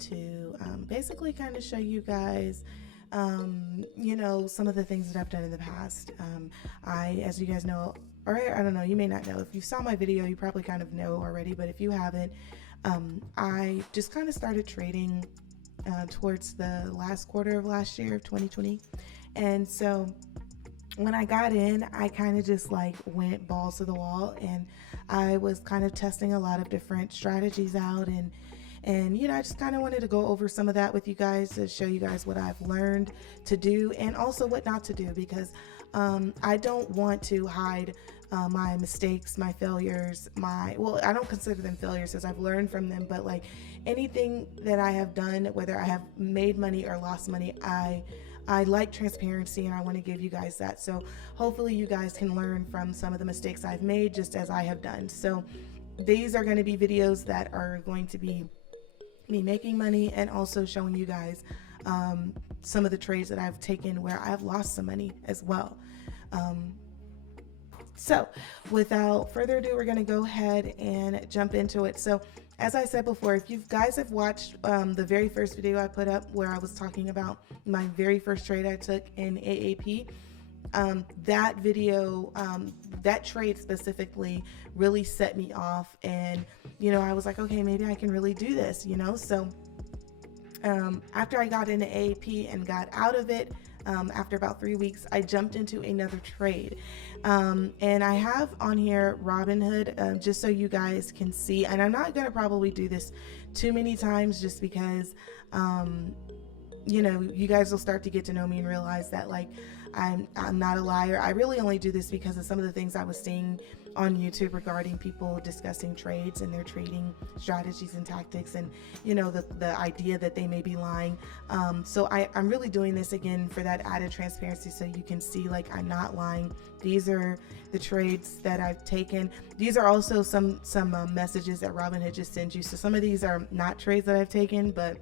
to basically kind of show you guys some of the things that I've done in the past. As you guys know, or I don't know, you may not know. If you saw my video, you probably kind of know already, but if you haven't, I just kind of started trading towards the last quarter of last year of 2020. And so when I got in, I kind of just like went balls to the wall, and I was kind of testing a lot of different strategies out, and I just kind of wanted to go over some of that with you guys to show you guys what I've learned to do and also what not to do, because I don't want to hide my mistakes, my failures, I don't consider them failures because I've learned from them, but like anything that I have done, whether I have made money or lost money, I like transparency, and I want to give you guys that. So hopefully you guys can learn from some of the mistakes I've made just as I have done. So these are going to be videos that are going to be me making money and also showing you guys some of the trades that I've taken where I've lost some money as well. So without further ado, we're going to go ahead and jump into it. So as I said before, if you guys have watched the very first video I put up where I was talking about my very first trade I took in AAP, that video, that trade specifically really set me off, and I was like, okay, maybe I can really do this, so after I got into AAP and got out of it, after about 3 weeks, I jumped into another trade, and I have on here Robinhood, just so you guys can see, and I'm not going to probably do this too many times just because you guys will start to get to know me and realize that like I'm not a liar. I really only do this because of some of the things I was seeing on YouTube regarding people discussing trades and their trading strategies and tactics, and the idea that they may be lying. So I'm really doing this again for that added transparency, so you can see like I'm not lying. These are the trades that I've taken. These are also some messages that Robinhood just sends you. So some of these are not trades that I've taken, but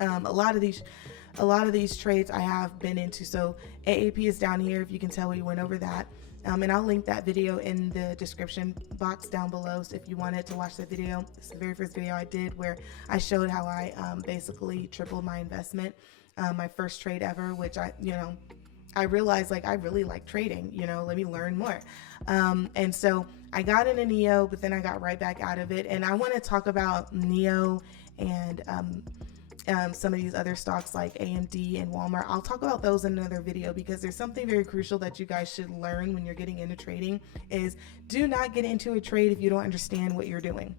a lot of these trades I have been into. So AAP is down here, if you can tell, we went over that, and I'll link that video in the description box down below. So if you wanted to watch that video, it's the very first video I did where I showed how I basically tripled my investment, my first trade ever, which I realized like I really like trading, let me learn more. And so I got into NIO, but then I got right back out of it, and I want to talk about NIO and some of these other stocks like AMD and Walmart. I'll talk about those in another video, because there's something very crucial that you guys should learn when you're getting into trading is do not get into a trade if you don't understand what you're doing.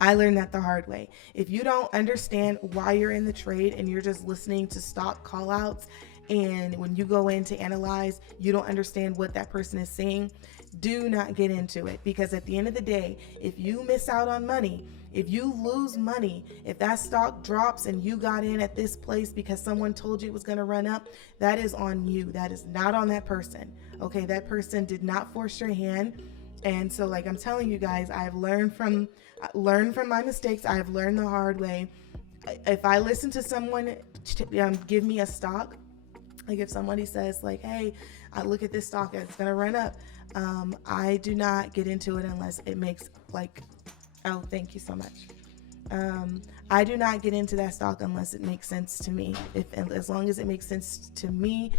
I learned that the hard way. If you don't understand why you're in the trade and you're just listening to stock call outs, and when you go in to analyze, you don't understand what that person is saying, do not get into it, because at the end of the day, if you miss out on money, if you lose money, if that stock drops and you got in at this place because someone told you it was going to run up, that is on you. That is not on that person. Okay, that person did not force your hand. And so like I'm telling you guys, I've learned from my mistakes. I've learned the hard way. If I listen to someone give me a stock, like if somebody says like, hey, I look at this stock and it's going to run up, I do not get into it unless it makes like, oh, thank you so much. I do not get into that stock unless it makes sense to me. As long as it makes sense to me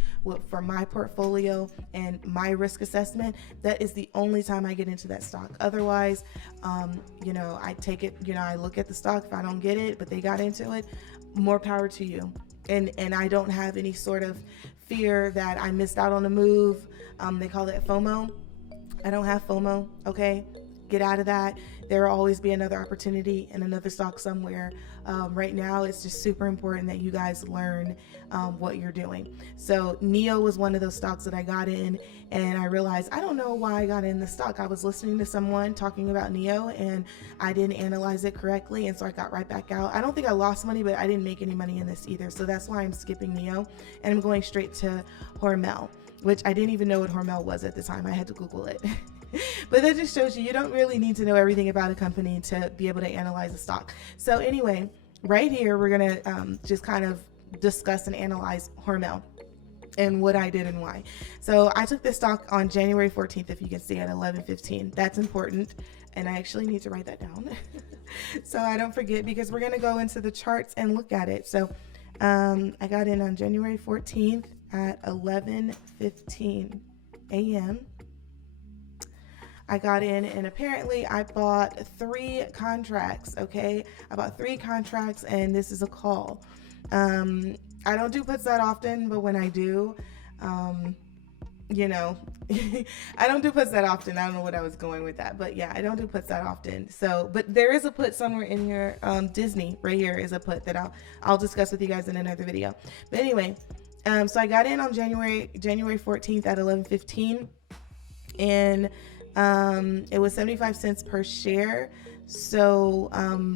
for my portfolio and my risk assessment, that is the only time I get into that stock. Otherwise, I take it, I look at the stock. If I don't get it, but they got into it, more power to you. And I don't have any sort of fear that I missed out on a move. They call it FOMO. I don't have FOMO, okay? Get out of that. There will always be another opportunity in another stock somewhere. Right now, it's just super important that you guys learn what you're doing. So NIO was one of those stocks that I got in, and I realized I don't know why I got in the stock. I was listening to someone talking about NIO, and I didn't analyze it correctly, and so I got right back out. I don't think I lost money, but I didn't make any money in this either. So that's why I'm skipping NIO, and I'm going straight to Hormel, which I didn't even know what Hormel was at the time. I had to Google it. But that just shows you don't really need to know everything about a company to be able to analyze a stock. So anyway, right here, we're going to just kind of discuss and analyze Hormel. and what I did and why. So I took this stock on January 14th, if you can see, at 11:15. That's important. And I actually need to write that down so I don't forget, because we're going to go into the charts and look at it. So I got in on January 14th at 11:15 a.m. I got in, and apparently I bought 3 contracts. Okay, I bought 3 contracts, and this is a call. I don't do puts that often, but when I do, you know, I don't do puts that often. I don't know what I was going with that, but yeah, I don't do puts that often. So, but there is a put somewhere in here. Disney right here is a put that I'll discuss with you guys in another video. But anyway, so I got in on January 14th at 11:15, and it was 75 cents per share. So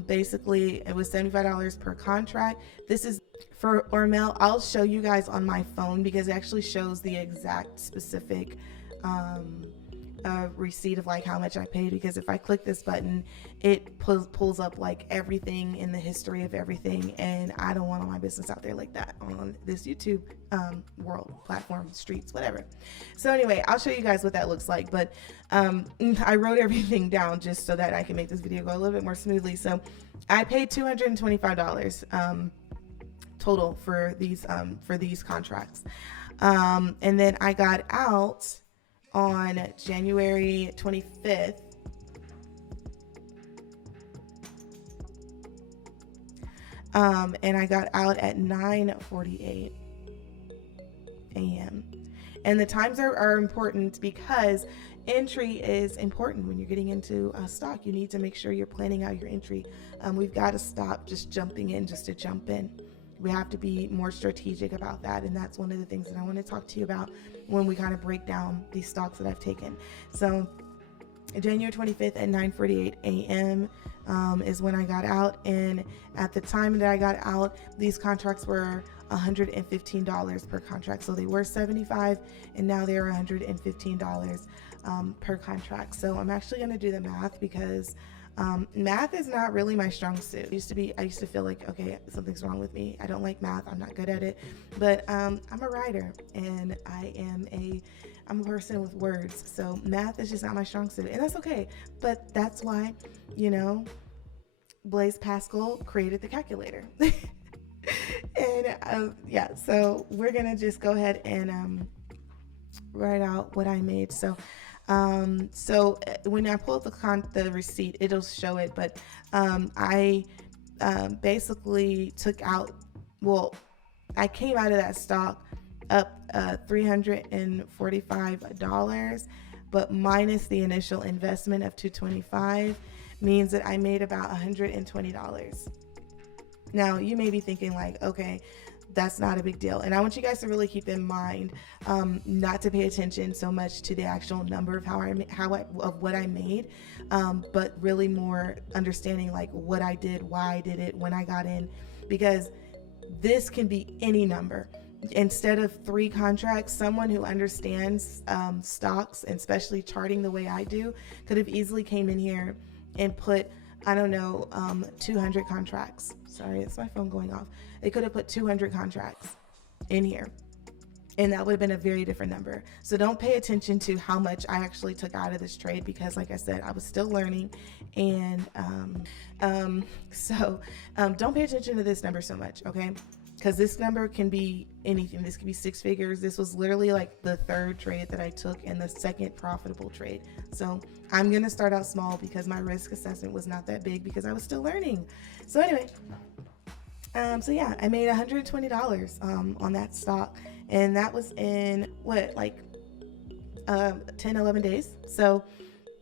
basically it was $75 per contract. This is for Hormel. I'll show you guys on my phone because it actually shows the exact specific receipt of like how much I paid, because if I click this button, it pulls up like everything in the history of everything, and I don't want all my business out there like that on this YouTube world, platform, streets, whatever. So anyway, I'll show you guys what that looks like, but I wrote everything down just so that I can make this video go a little bit more smoothly. So I paid $225 total for these contracts, and then I got out on January 25th and I got out at 9:48 a.m. and the times are important because entry is important when you're getting into a stock. You need to make sure you're planning out your entry. We've got to stop just jumping in just to jump in. We have to be more strategic about that, and that's one of the things that I want to talk to you about when we kind of break down these stocks that I've taken. So January 25th at 9:48 a.m. Is when I got out, and at the time that I got out, these contracts were $115 per contract. So they were $75 and now they're $115 per contract. So I'm actually going to do the math because math is not really my strong suit. I used to feel like, okay, something's wrong with me. I don't like math. I'm not good at it. But I'm a writer, and I'm a person with words. So math is just not my strong suit, and that's okay. But that's why, Blaise Pascal created the calculator. And yeah, so we're gonna just go ahead and write out what I made. So when I pull up the receipt, it'll show it, but I basically took out, I came out of that stock up $345, but minus the initial investment of $225 means that I made about $120. Now you may be thinking like, okay, that's not a big deal. And I want you guys to really keep in mind not to pay attention so much to the actual number of what I made, but really more understanding like what I did, why I did it, when I got in, because this can be any number. Instead of 3 contracts, someone who understands stocks, and especially charting the way I do, could have easily came in here and put, I don't know, 200 contracts. Sorry, it's my phone going off. They could have put 200 contracts in here, and that would have been a very different number. So don't pay attention to how much I actually took out of this trade, because like I said, I was still learning. And don't pay attention to this number so much, okay? Because this number can be anything. This could be 6 figures. This was literally like the 3rd trade that I took and the 2nd profitable trade. So I'm going to start out small because my risk assessment was not that big because I was still learning. So anyway, so yeah, I made $120 on that stock, and that was in 10, 11 days. So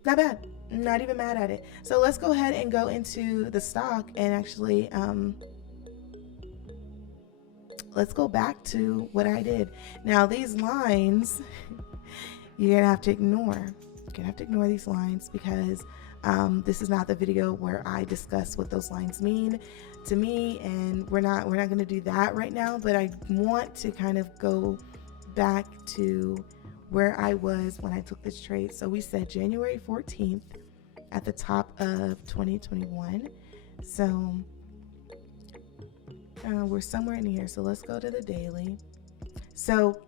not bad. Not even mad at it. So let's go ahead and go into the stock and actually, let's go back to what I did. Now these lines, you're gonna have to ignore. You're gonna have to ignore these lines because this is not the video where I discuss what those lines mean to me, and we're not gonna do that right now. But I want to kind of go back to where I was when I took this trade. So we said January 14th at the top of 2021. So we're somewhere in here. So let's go to the daily. So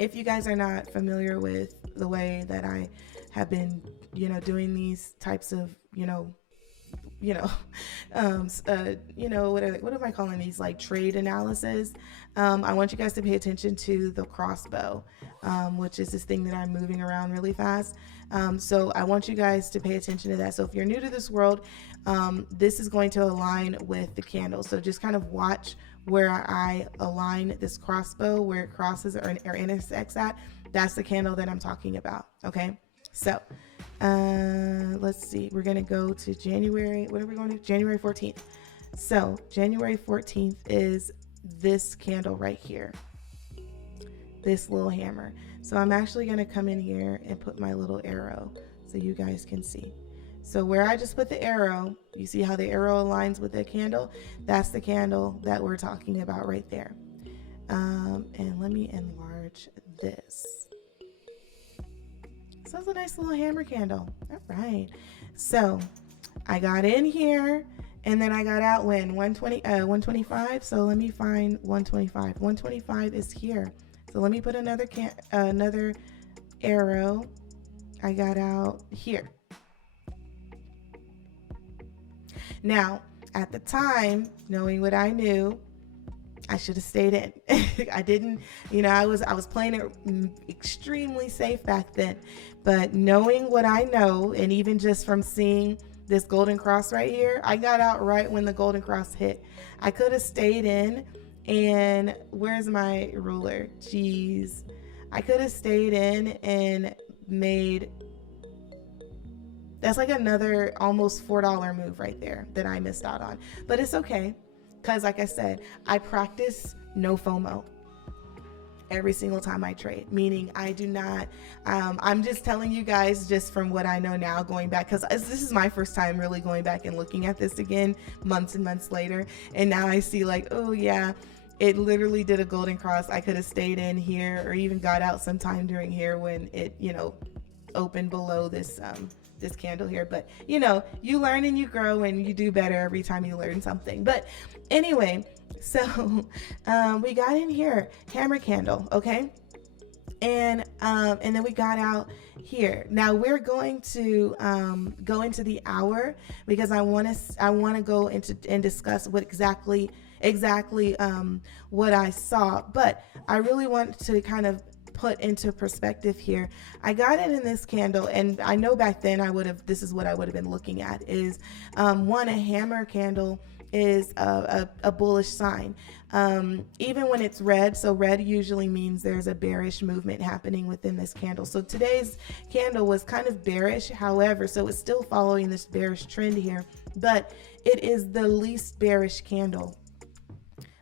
if you guys are not familiar with the way that I have been, doing these types of, what am I calling these, like trade analysis? I want you guys to pay attention to the crossbow, which is this thing that I'm moving around really fast. So I want you guys to pay attention to that. So if you're new to this world, this is going to align with the candle. So just kind of watch where I align this crossbow, where it crosses or intersects at. That's the candle that I'm talking about. Okay. So let's see, we're going to go to January. What are we going to? January 14th. So January 14th is this candle right here, this little hammer. So I'm actually going to come in here and put my little arrow so you guys can see. So where I just put the arrow, you see how the arrow aligns with the candle? That's the candle that we're talking about right there. And let me enlarge this. So it's a nice little hammer candle. All right. So I got in here and then I got out when 125. So let me find 125. 125 is here. So let me put another arrow. I got out here. Now, at the time, knowing what I knew, I should have stayed in. I didn't, I was playing it extremely safe back then. But knowing what I know, and even just from seeing this golden cross right here, I got out right when the golden cross hit. I could have stayed in, and where's my ruler? Jeez. I could have stayed in and made, that's like another almost $4 move right there that I missed out on. But it's okay, because like I said, I practice no FOMO every single time I trade, meaning I do not, I'm just telling you guys just from what I know now, going back, because this is my first time really going back and looking at this again months and months later. And now I see like, oh yeah, it literally did a golden cross. I could have stayed in here or even got out sometime during here when it, opened below this, this candle here. But you learn and you grow and you do better every time you learn something. But anyway, so we got in here, hammer candle, okay, and then we got out here. Now we're going to go into the hour, because I want to go into and discuss what exactly what I saw. But I really want to kind of put into perspective here. I got it in this candle, and I know back then this is what I would have been looking at is a hammer candle is a bullish sign, even when it's red. So red usually means there's a bearish movement happening within this candle. So today's candle was kind of bearish, however, so it's still following this bearish trend here, but it is the least bearish candle.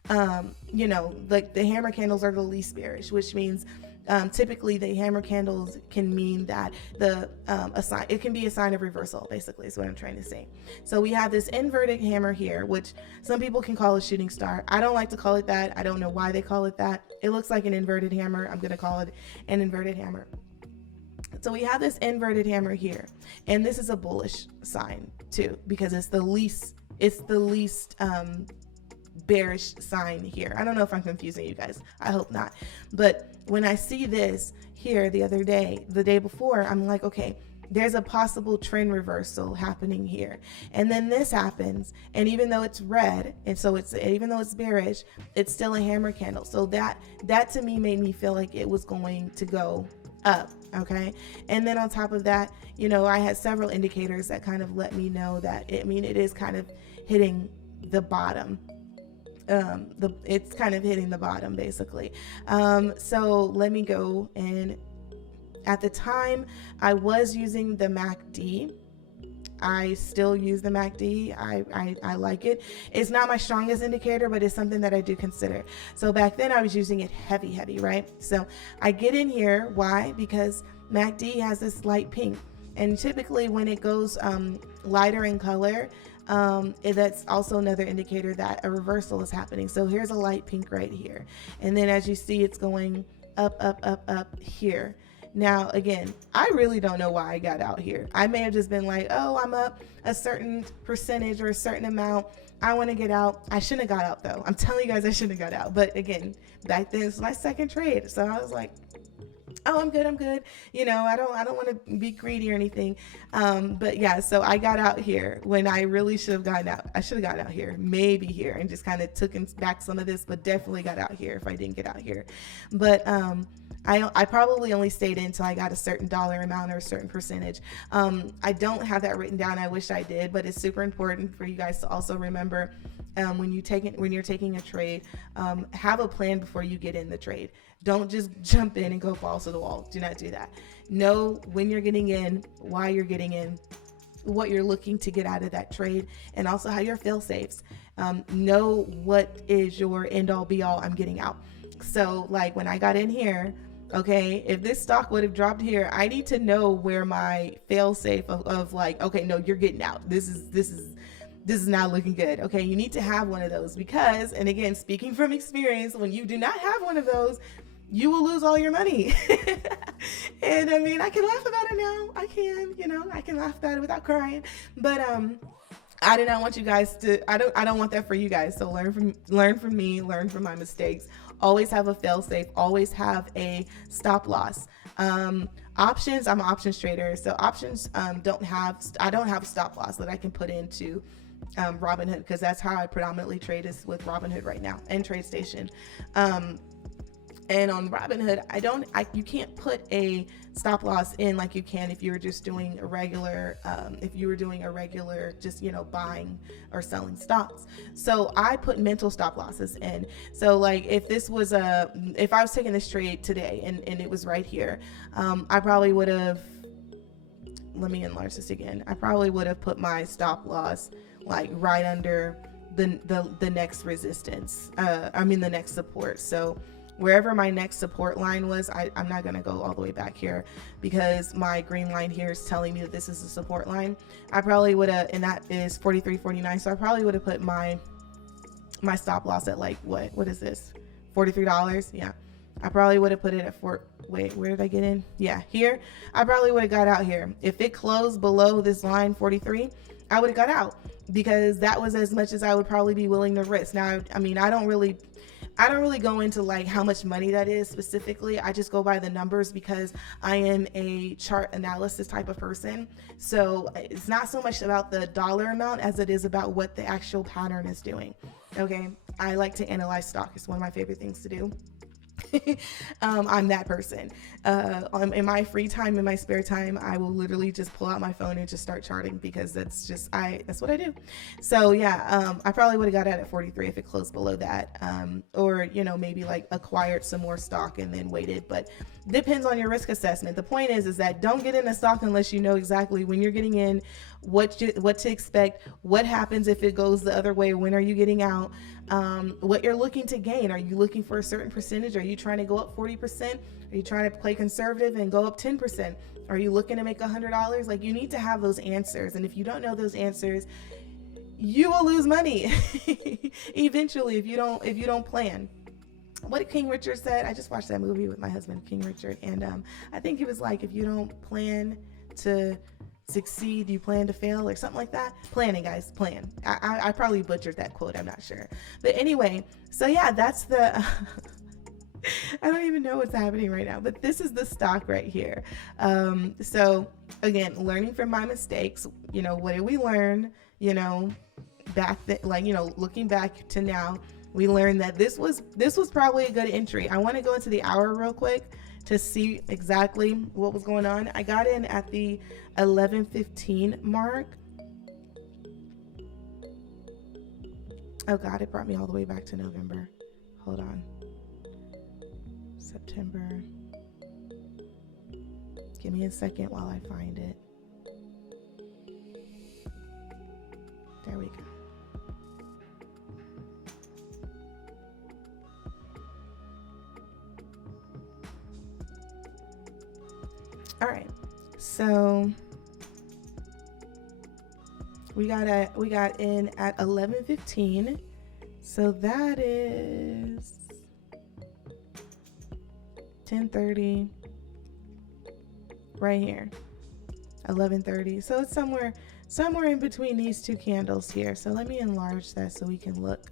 Like the hammer candles are the least bearish, which means typically the hammer candles can mean that it can be a sign of reversal, basically is what I'm trying to say. So we have this inverted hammer here, which some people can call a shooting star. I don't like to call it that. I don't know why they call it that. It looks like an inverted hammer. I'm going to call it an inverted hammer. So we have this inverted hammer here, and this is a bullish sign too, because it's the least bearish sign here. I don't know if I'm confusing you guys. I hope not. But when I see this here the day before, I'm like, okay, there's a possible trend reversal happening here. And then this happens, and even though it's red, and so even though it's bearish, it's still a hammer candle. So that to me made me feel like it was going to go up. Okay. And then on top of that, I had several indicators that kind of let me know that it is kind of hitting the bottom. It's kind of hitting the bottom basically. So let me go, and at the time I was using the MACD. I still use the MACD. I like it. It's not my strongest indicator, but it's something that I do consider. So back then I was using it heavy, right? So I get in here. Why? Because MACD has this light pink, and typically when it goes lighter in color, that's also another indicator that a reversal is happening. So here's a light pink right here, and then as you see, it's going up here. Now again, I really don't know why I got out here. I may have just been like, oh, I'm up a certain percentage or a certain amount, I want to get out. I shouldn't have got out though. I'm telling you guys, I shouldn't have got out. But again, back then it's my second trade, so I was like, Oh, I'm good. I'm good. I don't want to be greedy or anything. But yeah, so I got out here when I really should have gotten out. I should have gotten out here, maybe here, and just kind of took back some of this, but definitely got out here if I didn't get out here. But I probably only stayed in until I got a certain dollar amount or a certain percentage. I don't have that written down. I wish I did, but it's super important for you guys to also remember when you're taking a trade, have a plan before you get in the trade. Don't just jump in and go balls to the wall. Do not do that. Know when you're getting in, why you're getting in, what you're looking to get out of that trade, and also how your fail safes. Know what is your end all be all. I'm getting out. So like when I got in here, okay, if this stock would have dropped here, I need to know where my fail safe of like, okay, no, you're getting out. This is not looking good. Okay, you need to have one of those because, and again, speaking from experience, when you do not have one of those, you will lose all your money. And I mean, I can laugh about it now. I can laugh about it without crying. But I do not want you guys to. I don't want that for you guys. So learn from me. Learn from my mistakes. Always have a fail safe. Always have a stop loss. Options. I'm an options trader, so options I don't have a stop loss that I can put into Robinhood because that's how I predominantly trade is with Robinhood right now and TradeStation. And on Robinhood, you can't put a stop loss in like you can if you were just doing a regular, just, buying or selling stocks. So I put mental stop losses in. So like if I was taking this trade today and it was right here, I probably would have, let me enlarge this again. I probably would have put my stop loss like right under the next resistance. The next support. So wherever my next support line was, I'm not going to go all the way back here because my green line here is telling me that this is a support line. I probably would have, and that is 43.49. So I probably would have put my stop loss at like, what is this? $43. Yeah. I probably would have put it at wait, where did I get in? Yeah, here. I probably would have got out here. If it closed below this line 43, I would have got out because that was as much as I would probably be willing to risk. Now, I mean, I don't really go into like how much money that is specifically. I just go by the numbers because I am a chart analysis type of person. So it's not so much about the dollar amount as it is about what the actual pattern is doing. Okay. I like to analyze stock. It's one of my favorite things to do. I'm that person. In my free time, in my spare time, I will literally just pull out my phone and just start charting because that's what I do. So yeah, I probably would have got out at 43 if it closed below that, or maybe like acquired some more stock and then waited. But depends on your risk assessment. The point is that don't get in a stock unless you know exactly when you're getting in, what to expect, what happens if it goes the other way, when are you getting out, what you're looking to gain. Are you looking for a certain percentage? Are you trying to go up 40%? Are you trying to play conservative and go up 10%? Are you looking to make $100? Like, you need to have those answers. And if you don't know those answers, you will lose money eventually if you don't plan. What King Richard said, I just watched that movie with my husband, King Richard, and I think it was like, if you don't plan to succeed, you plan to fail, or something like that. Planning, guys, plan. I probably butchered that quote, I'm not sure. But anyway, so yeah, that's the I don't even know what's happening right now, but this is the stock right here. So again, learning from my mistakes, what did we learn, back then, like, looking back to now, we learned that this was probably a good entry. I want to go into the hour real quick to see exactly what was going on. I got in at the 11:15 mark. Oh God, it brought me all the way back to November. Hold on. September. Give me a second while I find it. There we go. All right, so we got in at 11:15, so that is 10:30 right here, 11:30. So it's somewhere in between these two candles here. So let me enlarge that so we can look.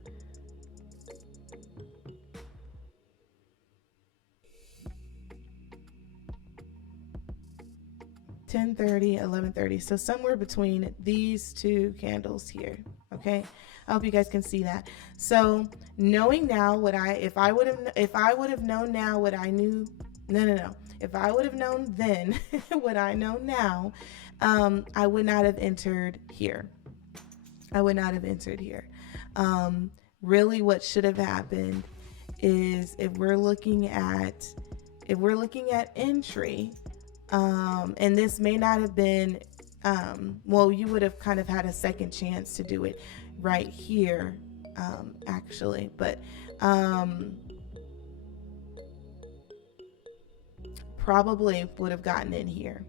10:30, 11:30. So somewhere between these two candles here. Okay. I hope you guys can see that. So knowing now if I would have known now what I knew, no. If I would have known then what I know now, I would not have entered here. I would not have entered here. Really what should have happened is if we're looking at entry, and this may not have been, well, you would have kind of had a second chance to do it right here, actually, but probably would have gotten in here.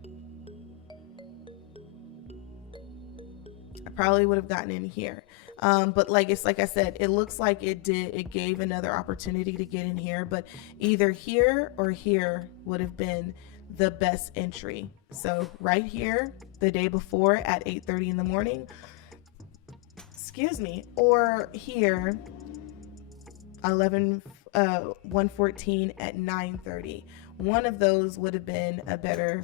I probably would have gotten in here. But like I said, it looks like it gave another opportunity to get in here, but either here or here would have been the best entry. So right here, the day before at 8:30 in the morning, excuse me, or here, 114 at 9:30. One of those would have been a better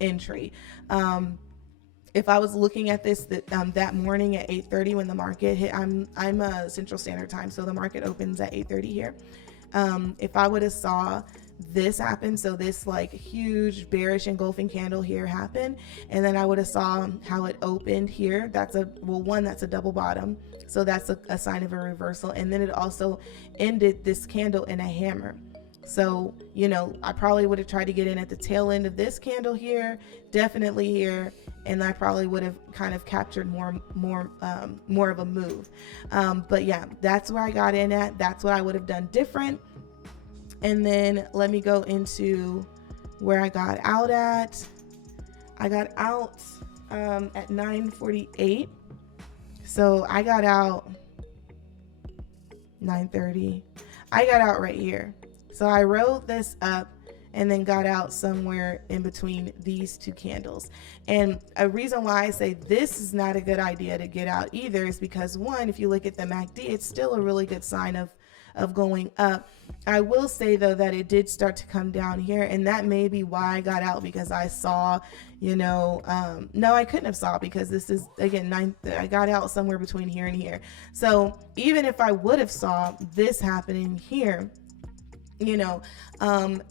entry. If I was looking at this that morning at 8:30 when the market hit, I'm Central Standard Time, so the market opens at 8:30 here. If I would have saw this happen, so this like huge bearish engulfing candle here happen, and then I would have saw how it opened here. That's a double bottom, so that's a sign of a reversal, and then it also ended this candle in a hammer. So, you know, I probably would have tried to get in at the tail end of this candle here, definitely here, and I probably would have kind of captured more of a move. But yeah, that's where I got in at. That's what I would have done different. And then let me go into where I got out at. I got out at 9:48. So I got out 9:30. I got out right here. So I rode this up and then got out somewhere in between these two candles. And a reason why I say this is not a good idea to get out either is because, one, if you look at the MACD, it's still a really good sign of going up. I will say though that it did start to come down here, and that may be why I got out, because I saw, you know, no, I couldn't have saw, because this is again I got out somewhere between here and here. So even if I would have saw this happening here, you know,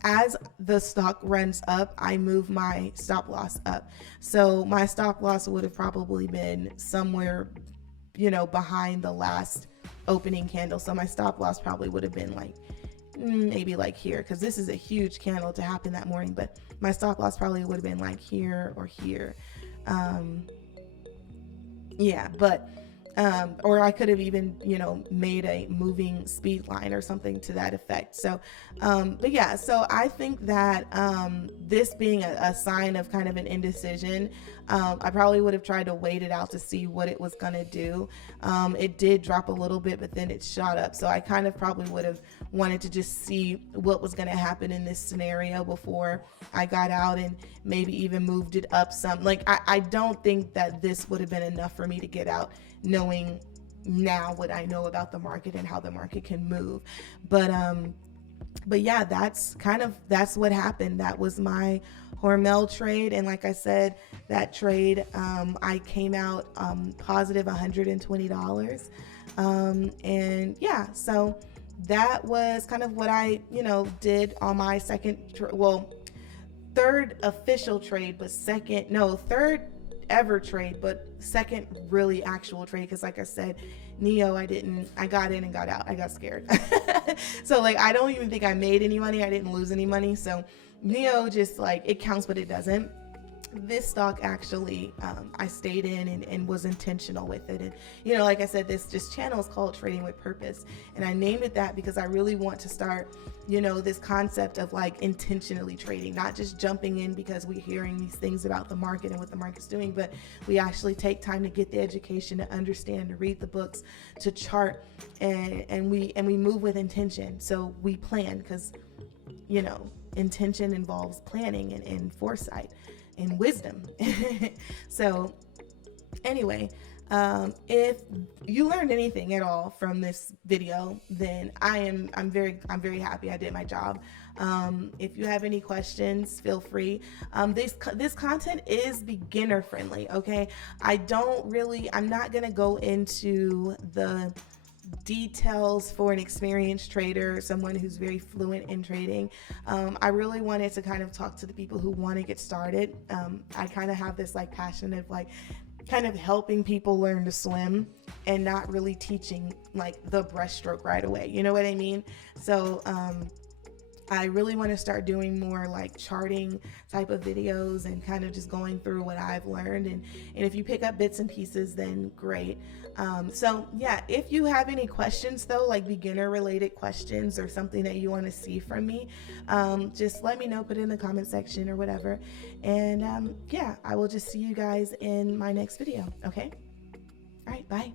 as the stock runs up, I move my stop loss up. So my stop loss would have probably been somewhere, you know, behind the last opening candle. So my stop loss probably would have been like maybe like here, because this is a huge candle to happen that morning, but my stop loss probably would have been like here or here. Yeah, but or I could have even, you know, made a moving speed line or something to that effect. So, but yeah, so I think that this being a sign of kind of an indecision, I probably would have tried to wait it out to see what it was going to do. It did drop a little bit, but then it shot up. So I kind of probably would have wanted to just see what was going to happen in this scenario before I got out, and maybe even moved it up some. Like, I don't think that this would have been enough for me to get out, knowing now what I know about the market and how the market can move. But yeah, that's what happened. That was my Hormel trade. And like I said, that trade, I came out positive $120. And yeah, so that was kind of what I, you know, did on my third official trade, but third ever trade, but second really actual trade, because like I said, NIO, I got in and got out. I got scared. So like, I don't even think I made any money. I didn't lose any money. So NIO just like, it counts, but it doesn't. This stock actually, I stayed in and was intentional with it. And, you know, like I said, this channel is called Trading with Purpose. And I named it that because I really want to start, you know, this concept of like intentionally trading, not just jumping in because we're hearing these things about the market and what the market's doing, but we actually take time to get the education, to understand, to read the books, to chart, and we move with intention. So we plan, because, you know, intention involves planning and foresight and wisdom. So anyway, If you learned anything at all from this video, then I'm very happy I did my job. If you have any questions, feel free. This content is beginner friendly. Okay, I'm not gonna go into the details for an experienced trader, someone who's very fluent in trading. I really wanted to kind of talk to the people who want to get started. I kind of have this like passion of like kind of helping people learn to swim and not really teaching like the breaststroke right away. You know what I mean? So I really want to start doing more like charting type of videos and kind of just going through what I've learned. And if you pick up bits and pieces, then great. So yeah, if you have any questions though, like beginner related questions or something that you want to see from me, just let me know, put it in the comment section or whatever. And yeah, I will just see you guys in my next video. Okay. All right. Bye.